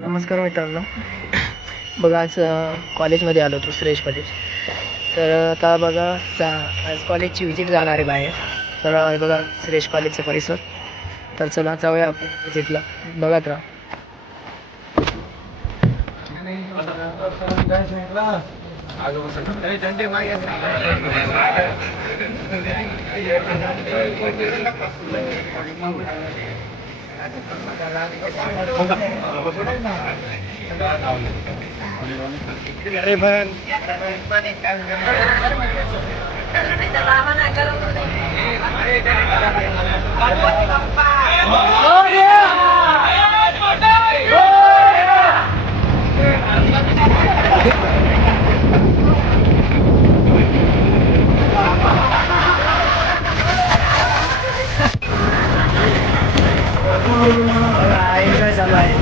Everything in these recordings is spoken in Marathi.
नमस्कार मित्रांनो. बघा आज कॉलेजमध्ये आलो होतो, सुरेश कॉलेज. तर आता बघा आज कॉलेजची व्हिजिट जाणार आहे बाहेर. तर बघा सुरेश कॉलेजचा परिसर. तर चला जाऊया आपण व्हिजिटला. बघत राहा. अरे पण एन्जॉय चालू आहे.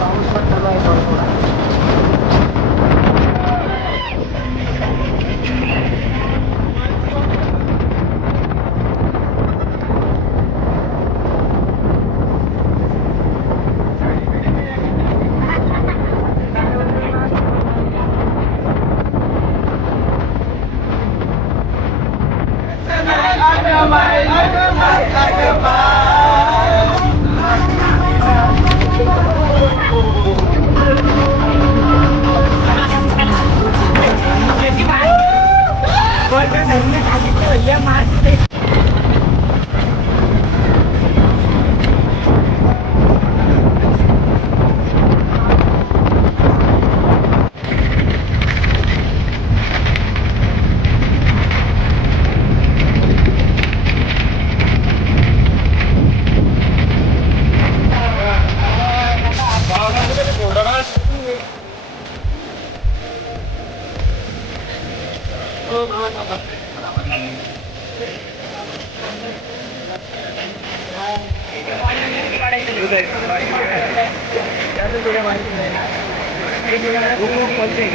पाऊस पण चालू आहे थोडा थोडा.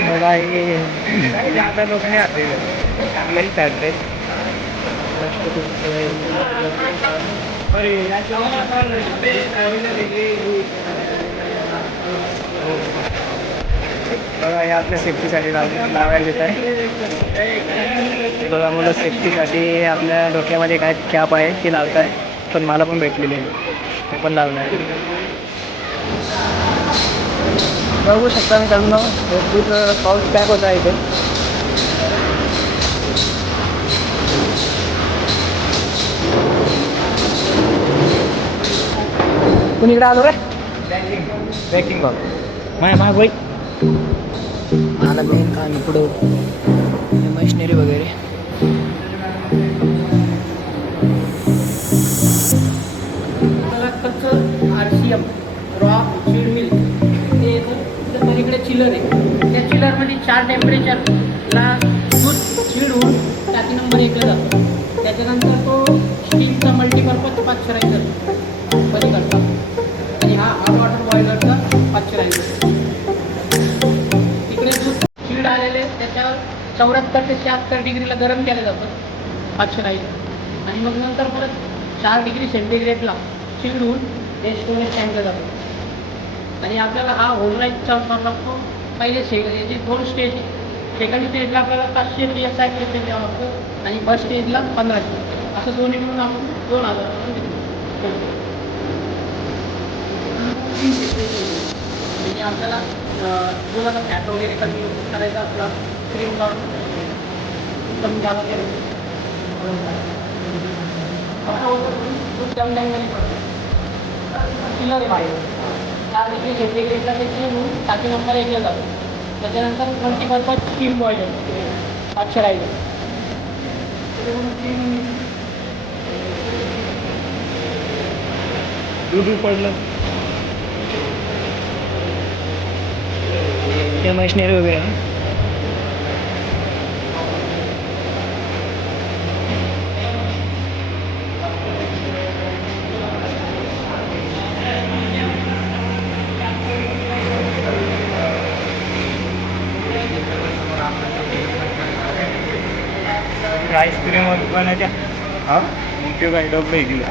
बघा हे आता लोकांनी चांगलंही चालतंय. बघा हे आपल्या सेफ्टीसाठी लावायला देत आहे. बघा मुलं सेफ्टीसाठी आपल्या डोक्यामध्ये काय कॅप आहे ती लावत आहे. पण मला पण भेटलेली आहे, ते पण लावलं आहे. बघू शकता मी चालू भरपूर पाऊस पॅक होता इथे. कुणी इकडे आलो रे बॅकिंग बघ माय भाई मला मेन काम पुढं मशिनरी वगैरे. RCM रॉ सीड मिल ते तर इकडे चिलर आहे. त्या चिलरमध्ये 4 टेम्परेचरला दूध सीड होऊन टाकी नंबर 1ला जातो. त्याच्यानंतर तो स्टीमचा मल्टीपर्पज पाश्चरायझर मध्ये करतात आणि हा हॉट वॉटर बॉयलरचा पाश्चरायझर. इकडे दूध सीड आलेले त्याच्यावर 74 ते 76 डिग्रीला गरम केलं जातं पाश्चरायझर आणि मग नंतर परत 4 डिग्री सेंटीग्रेडला सीड होऊन हे स्टोरेज टँकला जातो. आणि आपल्याला हा होलराईजचा लागतो. पहिले याचे 2 स्टेज आहे. सेकंड स्टेजला आपल्याला 500 PSI द्यावं लागतं आणि फर्स्ट स्टेजला 1500. असं दोन्ही मिळून आपण 2000 म्हणजे आपल्याला दुधाचा फॅट वगैरे कमी करायचा असला क्रीम काढून कमी झाला दूध कमी टाईममध्ये पडतं. किलर आहे बाहेर 4 डिग्री सेंटीग्रेडला ते होऊन टाकी नंबर 1ला जातो. त्याच्यानंतर मल्टीपर्पज स्टीम बॉयलर पाश्चरायझर. दूध पडलं ते मशिनरी वगैरे आहे. आईस्क्रीम पण आहे त्या. हा मोठे काही डबे दिले.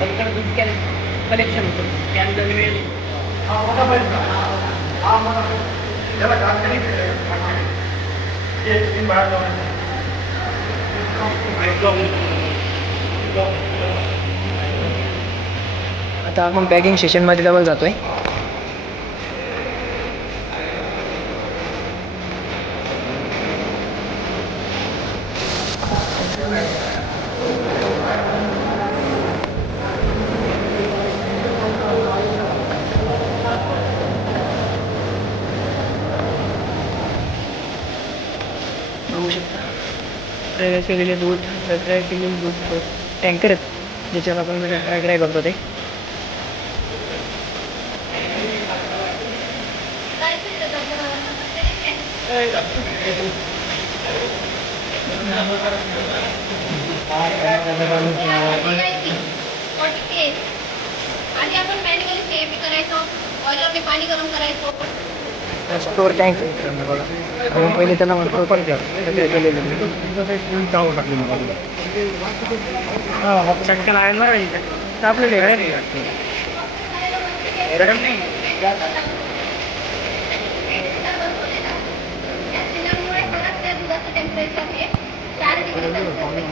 पलीकडे दूध कलेक्शन होतं कॅन्डल वेल. आता आपण पॅकिंग सेशनमध्ये डबल जातोय. बघू शकता फ्राय केलेले दूध, फ्राय केलेले दूध टँकर आहेत ज्याच्यावर आपण फ्राय करतो ते. आधी आपण मॅन्युअली सेम करायचो, ऑइलरने पाणी गरम करायचो. स्टोर टँक आपण पहिले त्याला म्हणतो पण चटकन आहे ना आपल्याला टेम्परेचर हे 4 डिग्री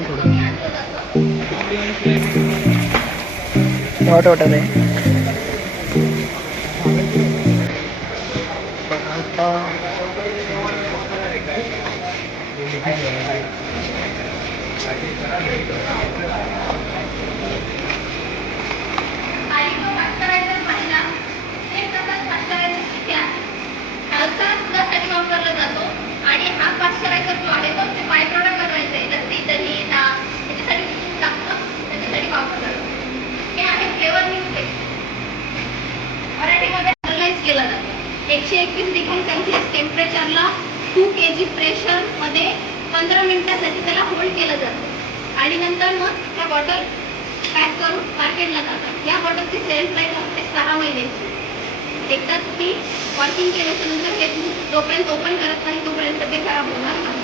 कमी आणलं जातं. हॉट वॉटर आहे. आणि तो पाश्चरायझर पाहिला ते प्रकार पाश्चरायझर किती आहे खालचा दुधासाठी वापरला जातो. आणि हा पाश्चरायझर जो आहे तो ते बाय प्रोडक्ट बनवायचं आहे. लस्सी, दही, त्याच्यासाठी दूध लागतं, त्याच्यासाठी वापरलं जातं. हे आहे फ्लेवर मिक्स. मराठीमध्ये अनलाइज केला जातो. 121 डिग्री सेल्सिअस टेम्परेचरला 2 kg प्रेशरमध्ये 15 मिनिटांसाठी त्याला होल्ड केलं जातं. आणि नंतर मग त्या बॉटल पॅक करून मार्केटला जातात. या बॉटलची सेल लाईफ असते 6 महिन्याची. एकदा तुम्ही वर्किंग केल्याच्या नंतर हे दूध जोपर्यंत ओपन करत नाही तोपर्यंत ते खराब होणार नाही.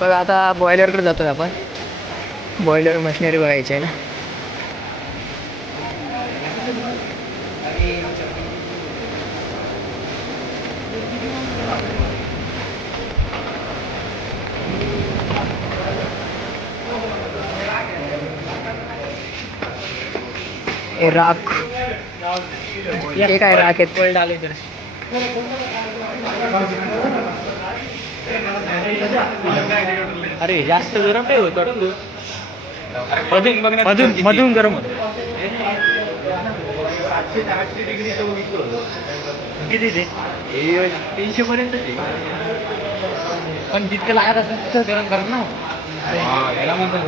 बघा आता बॉयलरकडे जातोय आपण. बॉयलर मशिनरी बघायची आहे ना. हे राख हे काय राख आहेत कोल्ड आले तर अरे जास्त गरम नाही होत मधून गरम होत. किती ते 300 पर्यंत पण जितकं लागत असेल तिथं गरम करत ना. याला म्हणतात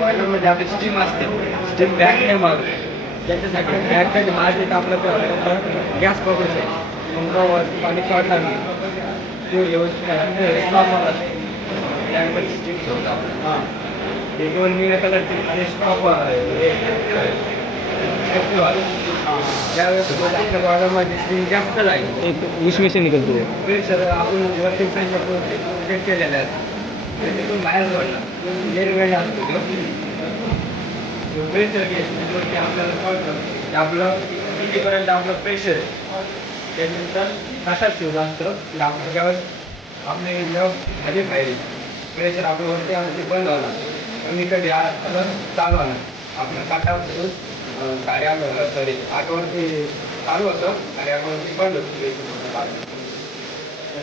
बॉयलरमध्ये आपली स्टीम असते. स्टीम बॅग नाही मग त्याच्यासाठी बॅगसाठी माझे आपलं गॅस पकडतो. मग पाणी काढणार नाही ते व्यवस्थित स्टीम ठेवतो. हां ते दोन निळ्या कलरचे त्यावेळेस आपल्या बॉयलरमध्ये स्टीम जास्त लागेल. एक उसमेसे निघतो सर आपण वरती चेक केलेलं आहे. त्याच्यातून बाहेर सोडला वेळ असतो प्रेशर घ्यायची आपल्याला कळतं की आपलं कितीपर्यंत आपलं प्रेशर आहे. त्याच्यानंतर कशात ठेवलं असतं आपलं गॅस आपले जेव्हा खाली पाहिजे प्रेशर आपलं वरती आलं ते बंद होणार कमी कधी चालू होणार आपलं काटा साडे 8 सॉरी 8 वरती चालू होतं आणि 8 वरती बंद होतं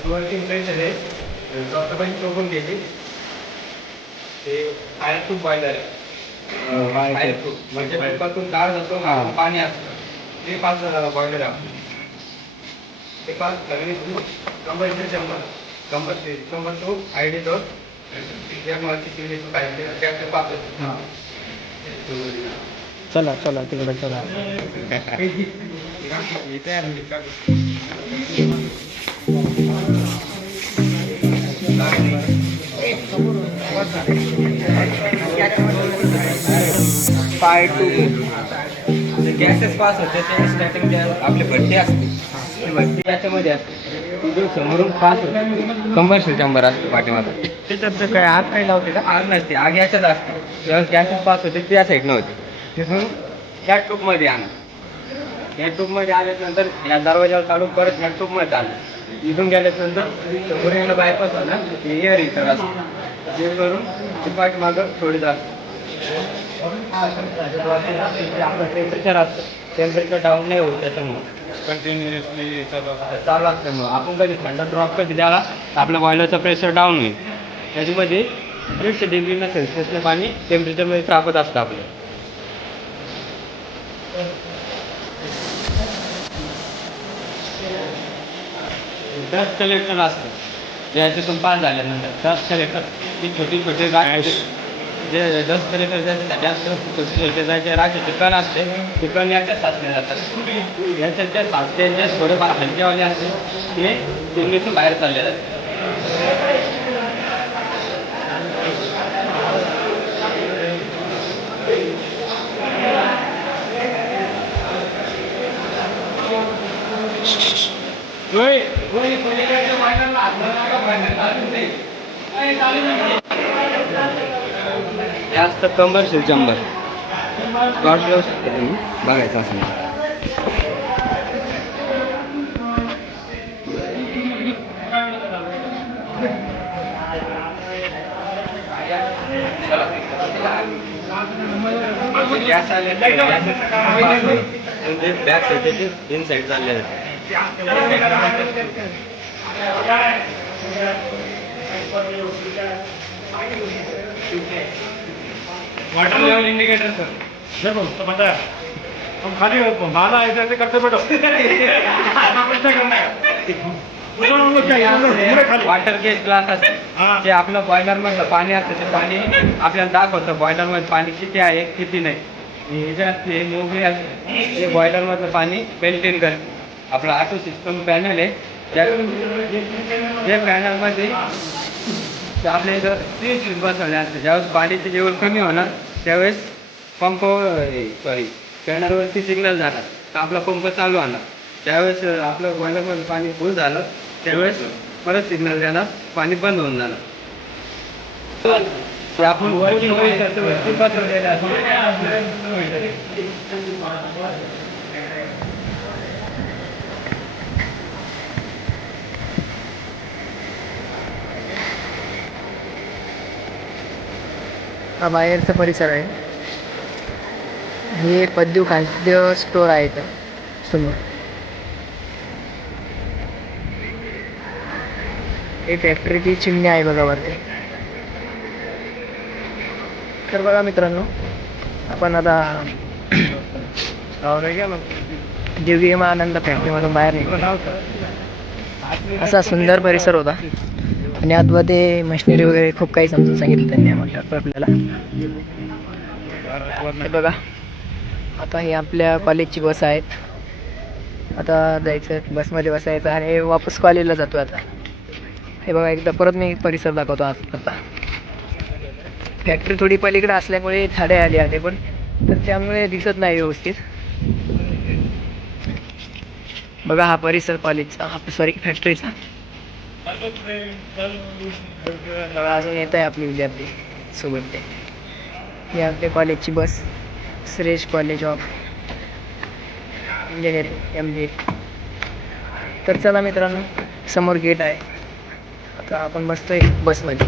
वरती प्रेशर आहे स्वतः पण टोकून घ्यायची ते फायर प्रूफ बॉयलर आहे फायर प्रूफ म्हणजे तुपातून गाळ जातो पाणी असतं ते 5 बॉयलर आहे ते 5 सगळे कंपल्सरी 100 टू आयडी डोर चला चला तिकडे चला. गॅसेस पास होते ते स्टार्टिंग आपली भट्टी असते ती भट्टी याच्यामध्ये असते जो समोरून पास होते कमर्शियल चंबर असते पाठीमागं त्याच्यात काय आत काय लावते का? आग नसते आग याच्यात असते जेव्हा गॅसेस पास होते त्या साईडनं होते तिथून या ट्यूबमध्ये आणा या ट्यूबमध्ये आल्यानंतर या दरवाजावर काढून परत या ट्यूबमध्ये आलं इथून गेल्यानंतर पुरेला बायपास होणार एअर हिटर असतं जे करून ते पाठीमागं थोडी जास्त आपलं टेम्परेचर असतं टेम्परेचर डाऊन नाही होत त्याच्यामुळे कंटिन्युअसली चालू असल्यामुळं आपण कधी थंड ड्रॉप कधी द्याला आपल्या बॉयलरचं प्रेशर डाऊन होईल त्याच्यामध्ये 150 डिग्रीला सेल्सिअसनं पाणी टेम्परेचरमध्ये तापत असतं आपलं डस्ट कलेक्टर असतं याच्यातून पास झाल्यानंतर डस्ट कलेक्टर ती छोटी छोटी जे डस्ट कलेक्टर त्याच्यासाठी असतं छोटे छोटे जायचे राखेचे कण असते ते कण याच्यात साचले जातात याच्यात जे साचते जे थोडेफार हलकेवाले असते ते चिमणीतून बाहेर चालले जाते जास्त कमर्शियल चंबर टॉर्च लावू शकते तुम्ही बघायचं असं गॅस आले बॅक साईड इन साईड चालले वाटर लेवल इंडिकेटर सर खाली मला ऐसे करते बेटो वॉटर गेज ग्लास असते जे आपलं बॉयलर मधलं पाणी असतं ते पाणी आपल्याला दाखवतं बॉयलर मध्ये पाणी किती आहे किती नाही हे जे असते मोगली असते ते बॉयलर मधलं पाणी मेंटेन करते आपला ऑटो सिस्टम पॅनल आहे त्या पॅनलमध्ये आपल्या इथं 3 स्विच बसवले असते ज्यावेळेस पाणीचे लेवल कमी होणार त्यावेळेस पंप सॉरी पॅनलवरती सिग्नल जाणार तर आपला पंप चालू होणार त्यावेळेस आपलं बॉयलरमध्ये पाणी फुल झालं त्यावेळेस परत सिग्नल देणार पाणी बंद होऊन जाणार ते आपण वरती बसवलेलं हा बाहेरचा परिसर आहे हे पद्यू खाद्य स्टोर आहे इथं समोर हे फॅक्टरीची चिमणी आहे बघा वरती तर बघा मित्रांनो आपण आता दिव्य आनंद फॅक्टरीमधून बाहेर निघतो असा सुंदर परिसर होता आणि आतमध्ये मशिनरी वगैरे खूप काही समजून सांगितलं त्यांनी आपल्याला हे बघा आता ही आपल्या कॉलेजची बस आहेत आता जायचं बसमध्ये बसायचं आणि वापस कॉलेजला जातो आता हे बघा एकदा परत मी परिसर दाखवतो आता फॅक्टरी थोडी पलीकडे असल्यामुळे झाडे आले पण तर त्यामुळे दिसत नाही व्यवस्थित बघा हा परिसर कॉलेजचा सॉरी फॅक्टरीचा अजून येत आहे आपले विद्यार्थी सोबत ते ही आपल्या कॉलेजची बस श्रेष्ठ कॉलेज ऑफ इंजिनिअरिंग MG तर चला मित्रांनो समोर गेट आहे आता आपण बसतोय बसमध्ये